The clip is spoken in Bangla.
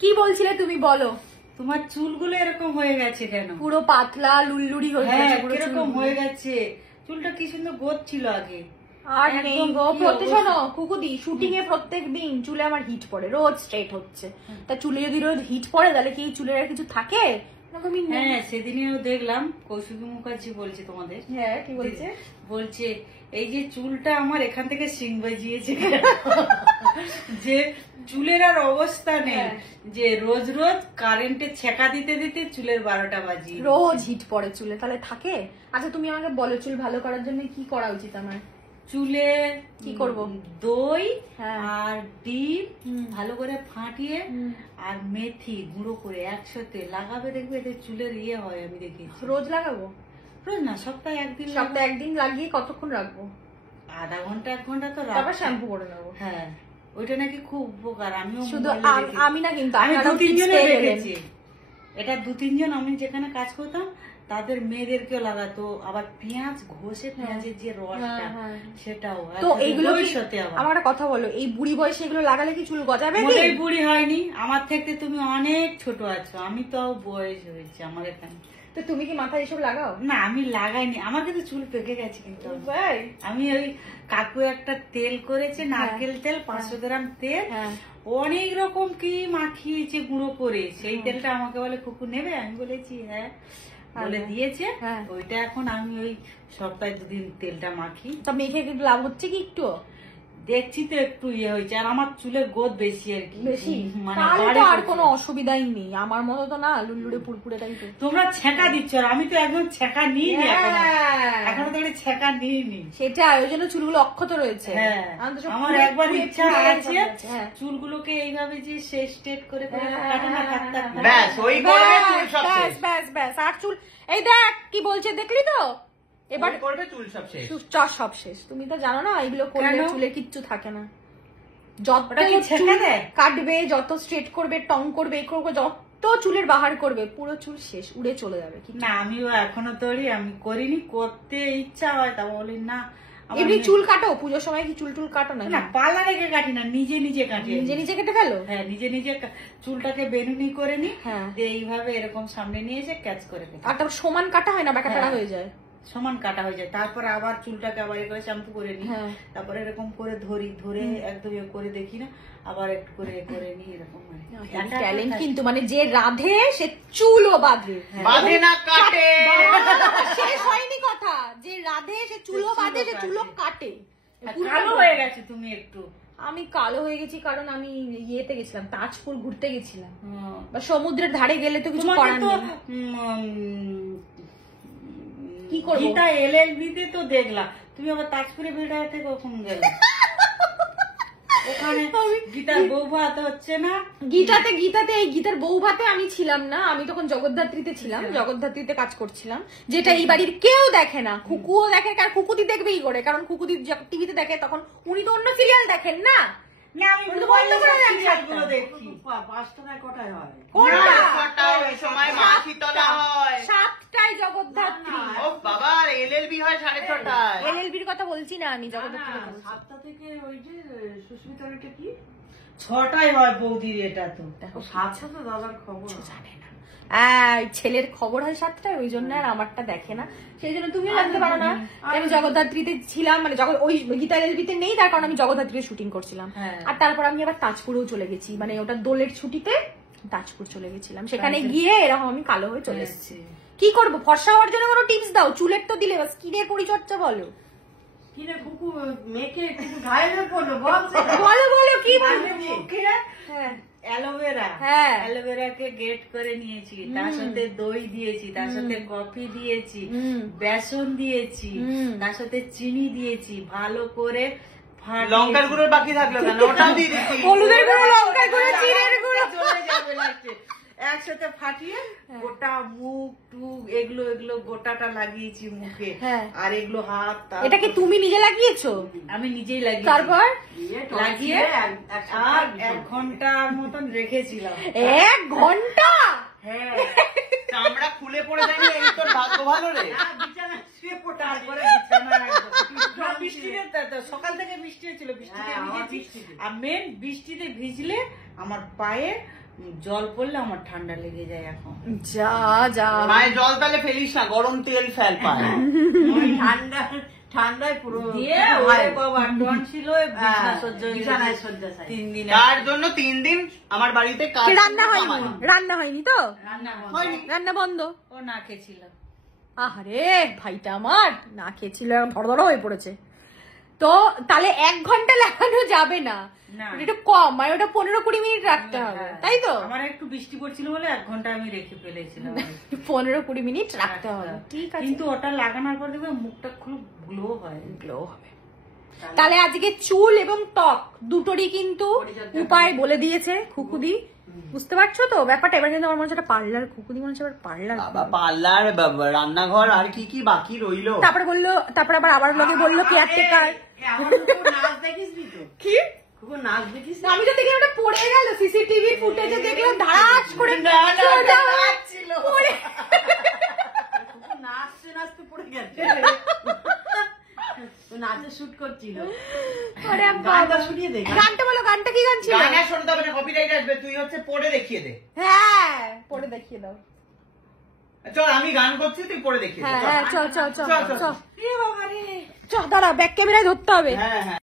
কি বলছিলে তুমি বলো? তোমার চুলগুলো এরকম হয়ে গেছে কেন? পুরো পাতলা লুলুড়ি হয়ে গেছে, পুরো এরকম হয়ে গেছে। চুলটা কি সুন্দর গোদ ছিল আগে, আর নেই গো। শোনো কুকুদি, শুটিং এ প্রত্যেক দিন চুলে আমার হিট পড়ে, রোজ স্ট্রেট হচ্ছে। তা চুলে যদি রোজ হিট পড়ে তাহলে কি চুলের আর কিছু থাকে? হ্যাঁ, সেদিনেও দেখলাম কৌশিকী মুখার্জি বলছে তোমাদের। হ্যাঁ, কি বলছে? বলছে এই যে চুলটা আমার এখান থেকে সিং বাজিয়েছে, যে চুলের আর অবস্থা নেই, যে রোজ রোজ কারেন্টে ছেঁকা দিতে দিতে চুলের 12টা বাজিয়ে রোজ হিট পড়ে চুলে, তাহলে থাকে? আচ্ছা তুমি আমাকে বলো চুল ভালো করার জন্য কি করা উচিত আমার? চুলে কি করব? দই আর ডিম ভালো করে ফাটিয়ে আর মেথি গুঁড়ো করে একসাথে লাগাবে, দেখবে এতে চুলের ইয়ে হয়। আমি দেখেছি। রোজ লাগাবো? রোজ না, সপ্তাহে একদিন। সপ্তাহে একদিন লাগিয়ে কতক্ষণ রাখবো? আধা ঘন্টা 1 ঘন্টা তো তারপর শ্যাম্পু করে নেবো। হ্যাঁ, ওইটা নাকি খুব উপকার। আমিও শুধু আমি না, কিন্তু আমি 2-3 জনের দেখেছি। এটা 2-3 জন আমি যেখানে কাজ করতাম তাদের মেয়েদেরকেও লাগাতো। আবার পেঁয়াজ ঘষে পেঁয়াজের যে রসটা সেটাও। তো এইগুলো আমার একটা কথা বলো, এই বুড়ি বয়সে এগুলো লাগালে কি চুল গজাবে? মোটেই বুড়ি হয়নি, আমার থেকে তুমি অনেক ছোট আছো। আমি তো বয়স হয়েছে আমার এখানে। তো তুমি কি মাথায় এসব লাগাও? না, আমি লাগাইনি, আমার কিন্তু চুল পেকে গেছে। কিন্তু আমি ওই কাকু একটা তেল করেছে, নারকেল তেল, 500 গ্রাম তেল, অনেক রকম কি মাখিয়েছে গুঁড়ো করে। সেই তেলটা আমাকে বলে খুকু নেবে? আমি বলেছি হ্যাঁ, বলে দিয়েছে। ওইটা এখন আমি ওই সপ্তাহে 2 দিন তেলটা মাখি। তা মেখে কিন্তু লাভ হচ্ছে কি? একটু দেখছি তো একটু ইয়ে হয়েছে। আর আমার চুলের গোদ বেশি আর কি, বেশি, মানে আর কোনো অসুবিধাই নেই। আমার মতো তো না লুলুড়ে পুরপুরে টাইপের। তোমরা ছেঁকা দিচ্ছ, আর আমি তো একদম ছেঁকা নিইনি এখনো তো ছেঁকা নিইনি। সেটা ওই জন্য চুলগুলো অক্ষত রয়েছে। আমার একবার ইচ্ছা আছে চুলগুলোকে এইভাবে যে স্ট্রেট করে ব্যাস আর চুল এই দেখ কি বলছে, দেখলি তো? এবার করবে চুল সব শেষ, সব শেষ। তুমি তো জানো না এগুলো করলে চুলে কিচ্ছু থাকে না। যত কাটবে, যত স্ট্রেট করবে, টং করবে, এই করবে, যত চুলের বাহার করবে, পুরো চুল শেষ, উড়ে চলে যাবে। না, আমিও এখনো তৈরি, আমি করিনি, করতে ইচ্ছা হয় তা বলি না। এমনি চুল কাটো পুজোর সময়? কি চুল টুল কাটো না? না, পার্লারে কাটি না, নিজে নিজে কাটি। নিজে নিজে কেটে ফেলো? হ্যাঁ, নিজে নিজে চুলটাকে বেনুনি করে নি, এইভাবে এরকম সামনে নিয়ে এসে ক্যাচ করে। আর তারপর সমান কাটা হয় না, বাঁকা টাড়া হয়ে যায়? সমান কাটা হয়ে যায়। তারপরে আবার চুলটাকে আবার করে শ্যাম্পু করে নি, তারপরে এরকম করে ধরে একদম করে দেখি না, আবার একটু করে নি, এরকম ট্যালেন্ট। কিন্তু মানে যে রাধে সে চুলও বাঁধে, বাঁধে না কাটে। শেষ হয়নি কথা। যে রাধে সে চুলও বাঁধে, সে চুলও কাটে। কালো হয়ে গেছে তুমি একটু। আমি কালো হয়ে গেছি কারণ আমি ইয়েতে গেছিলাম, তাজপুর ঘুরতে গেছিলাম। বা সমুদ্রের ধারে গেলে তো কিছু করার নেই। কি করবো? গীতা LLB তে তো দেখলাম, তুমি আবার তাজপুরে বেড়াতে কখন গেলে? ওখানে গীতার বউ ভাত হচ্ছে না? গীতাতে এই গীতার বউ ভাতে আমি ছিলাম না, আমি তখন জগদ্ধাত্রীতে ছিলাম, জগদ্ধাত্রীতে কাজ করছিলাম, যেটা এই বাড়ির কেউ দেখে না। খুকুও দেখে, কারণ খুকুদি দেখবে কি করে, কারণ খুকুদি টিভিতে দেখে, তখন উনি তো অন্য সিরিয়াল দেখেন না। না, আমি বন্ধ করে সিরিয়ালগুলো দেখি। 5 টাকায় কটায় হয়? কোনটা? সময় মাছিতলা হয় 7টায় জগদ্ধাত্রী। ও বাবা, LLB হয় 6:30টায়। LLBর কথা বলছি না আমি, জগদ্ধাত্রী 7টা থেকে ওই যে সুস্মিতার এটা কি 6টায় হয় বৌদির। এটা তো দেখো 7টা তো দাদার খবর জানে না। ছেলের খবর হয় 7টায়, ওই জন্য আর আমারটা দেখে না। সেই জন্য তুমিও জানতে পারো না। আমি জগদ্ধাত্রীতে ছিলাম, মানে ওই গীতা LLBতে নেই, তার কারণ আমি জগদ্ধাত্রীতে শুটিং করছিলাম। আর তারপর আমি আবার তাজপুরেও চলে গেছি, মানে ওটা দোলের ছুটিতে তাজপুর চলে গেছিলাম। সেখানে গিয়ে এরকম আমি কালো হয়ে চলে এসেছি। কি করবো? ফর্সা হওয়ার জন্য কোনো টিপস দাও। চুলের তো দিলে, স্কিনের পরিচর্যা বলো। কিরে কুকু মেয়েকে একটু ঘায়ের পড়লো, বলো কি অ্যালোভেরাকে গ্রেট করে নিয়েছি, তার সাথে দই দিয়েছি, তার সাথে কফি দিয়েছি, বেসন দিয়েছি, তার সাথে চিনি দিয়েছি, ভালো করে লঙ্কার গুঁড়ো বাকি থাকলো কেন? ওটাও দিয়ে দিচ্ছি, হলুদের গুঁড়ো, লঙ্কার গুঁড়ো, জিরের গুঁড়ো চলে যাবে লাস্টে। একসাথে ফাটিয়ে গোটা মুখ টুক এগুলো গোটাটা লাগিয়েছি মুখে। আর এগুলো হাত। এটা কি তুমি নিজে লাগিয়েছো? আমি নিজেই লাগিয়েছি। তারপর লাগিয়ে আর 1 ঘন্টার মতন রেখেছিলাম। 1 ঘন্টা? হ্যাঁ, চামড়া খুলে পড়ে যায়নি, এই তোর ভাগ্য ভালো রে। বিছানায় শুয়ে পড়ে, তারপরে বৃষ্টিতে, সকাল থেকে বৃষ্টি হচ্ছিল, বৃষ্টিতে ভিজেছি। আর মেন বৃষ্টিতে ভিজলে আমার পায়ে জল পড়লে আমার ঠান্ডা লেগে যায় এখন। যা যা মায়ের জল তাহলে ফেলিস না, গরম তেল ফেল পায়। ঠান্ডায় পুরো বাবা টনসিল বিছানায় শয্যাশায়ী 3 দিন। তার জন্য 3 দিন আমার বাড়িতে কাজ রান্না হয়নি, রান্না হয়নি তো, রান্না বন্ধ। ও না খেয়েছিল। আহারে ভাইটা আমার না খেয়েছিল, ধরধর হয়ে পড়েছে। তো তাহলে 1 ঘন্টা লাগানো যাবে না, একটু কম, মানে ওটা 15-20 মিনিট রাখতে হবে, তাই তো? আমার একটু বৃষ্টি পড়ছিল বলে 1 ঘন্টা আমি রেখে ফেলেছিলাম। 15-20 মিনিট রাখতে হবে, ঠিক আছে। কিন্তু ওটা লাগানোর পর দেখবে মুখটা খুব গ্লো হয়, গ্লো হবে। তাহলে আজকে চুল এবং ত্বক দুটোরই কিন্তু উপায় বলে দিয়েছে খুকুদি, বুঝতে পারছো তো ব্যাপারটা? এবার কিন্তু আমার মনে হচ্ছে পার্লার, খুকুদি মনে হচ্ছে পার্লার, পার্লার, রান্নাঘর আর কি কি বাকি রইলো। তারপরে বললো, তারপরে আবার লোকে বললো কেয়ারটেকার। নাচ দেখিস নি তো? কি নাচ দেখিস? আমি তো দেখলাম ওটা পড়ে গেল, সিসিটিভি ফুটেজে দেখলাম ধারাস করে নাচছিল, নাচতে নাচতে পড়ে গেছে, নাচে শুট করছিল। গানটা শুনিয়ে দে, গানটা বলো, গানটা কি গান ছিল? গানা শুনতে হবে না, কপিরাইট আসবে। তুই হচ্ছে পড়ে দেখিয়ে দে। হ্যাঁ পড়ে দেখিয়ে দাও। চল আমি গান করছি, তুই পড়ে দেখিয়ে দে। হ্যাঁ চল চল চল চল, চল। চল, দাঁড়া ব্যাক ক্যামেরায় ধরতে হবে। হ্যাঁ হ্যাঁ।